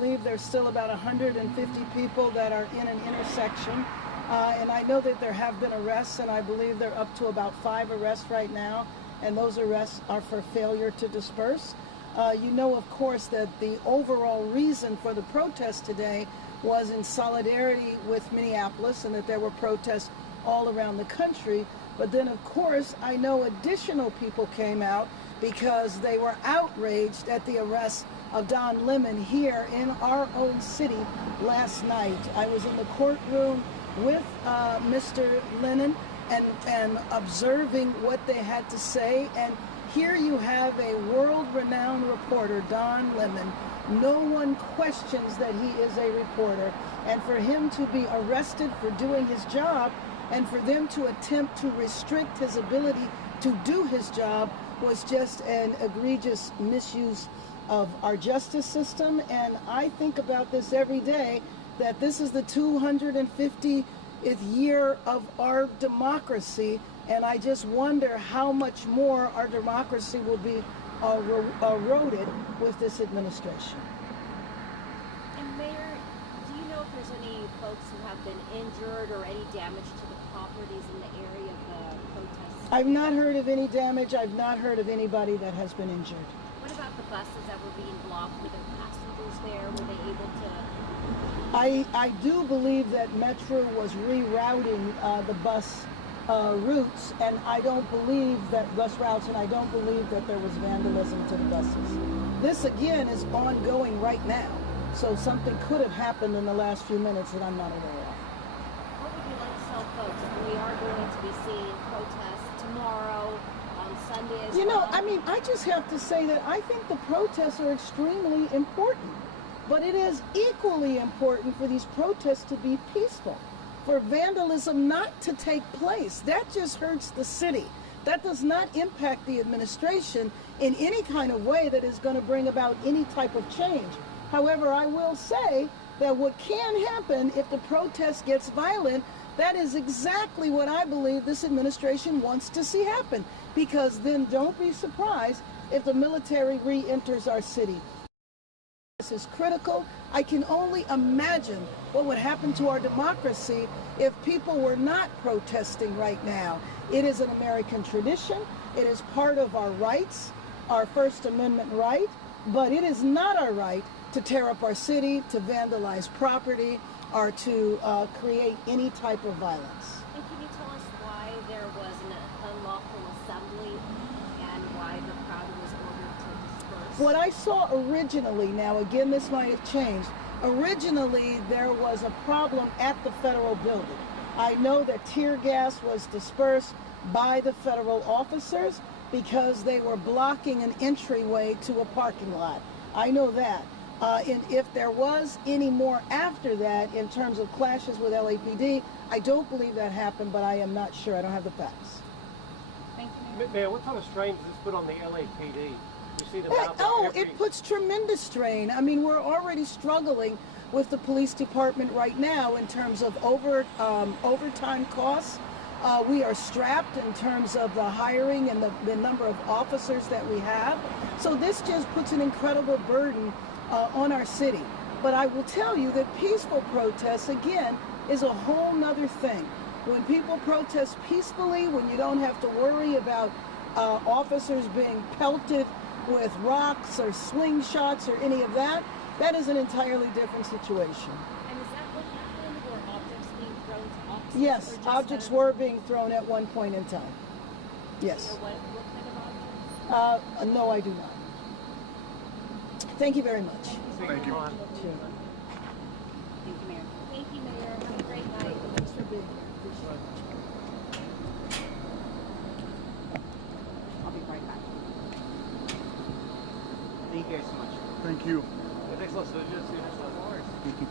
believe there's still about 150 people that are in an intersection. And I know that there have been arrests, and I believe they're up to about 5 arrests right now, and those arrests are for failure to disperse. You know, of course, that the overall reason for the protest today was in solidarity with Minneapolis, and that there were protests all around the country. But then, of course, I know additional people came out because they were outraged at the arrest of Don Lemon here in our own city last night. I was in the courtroom with Mr. Lennon and observing what they had to say. And here you have a world-renowned reporter, Don Lemon. No one questions that he is a reporter. And for him to be arrested for doing his job and for them to attempt to restrict his ability to do his job was just an egregious misuse of our justice system. And I think about this every day, that this is the 250th year of our democracy, and I just wonder how much more our democracy will be eroded with this administration. And Mayor, do you know if there's any folks who have been injured or any damage to the properties in the area of the protests? I've not heard of any damage. I've not heard of anybody that has been injured. What about the buses that were being blocked? Were there passengers there? Were they able to? I do believe that Metro was rerouting the bus routes, and I don't believe that bus routes, and I don't believe that there was vandalism to the buses. This again is ongoing right now, so something could have happened in the last few minutes that I'm not aware of. What would you like to tell folks? We are going to be seeing protests tomorrow, on Sunday as well. You know, I mean, I just have to say that I think the protests are extremely important. But it is equally important for these protests to be peaceful, for vandalism not to take place. That just hurts the city. That does not impact the administration in any kind of way that is going to bring about any type of change. However, I will say that what can happen if the protest gets violent, that is exactly what I believe this administration wants to see happen. Because then don't be surprised if the military re-enters our city. This is critical. I can only imagine what would happen to our democracy if people were not protesting right now. It is an American tradition. It is part of our rights, our First Amendment right, but it is not our right to tear up our city, to vandalize property, or to create any type of violence. And can you tell us why there was an unlawful assembly and why the crowd was ordered to disperse? What I saw originally, now again this might have changed, originally there was a problem at the federal building. I know that tear gas was dispersed by the federal officers because they were blocking an entryway to a parking lot. I know that. And if there was any more after that in terms of clashes with LAPD, I don't believe that happened, but I am not sure. I don't have the facts. Thank you, Mayor. Mayor, what kind of strain does this put on the LAPD? You see them out there It puts tremendous strain. I mean, we're already struggling with the police department right now in terms of overtime costs. We are strapped in terms of the hiring and the number of officers that we have. So this just puts an incredible burden on our city. But I will tell you that peaceful protests, again, is a whole nother thing. When people protest peacefully, when you don't have to worry about officers being pelted with rocks or slingshots or any of that, that is an entirely different situation. And is that what happened? Were objects being thrown to officers? Yes, objects were being thrown at one point in time. Yes. What kind of objects? No, I do not. Thank you very much. Thank you. Sure. Thank you, Mayor. Thank you, Mayor. Have a great night. Thanks for being here. Appreciate it. I'll be right back. Thank you guys so much. Thank you. Thanks a lot. So, just, Thank you.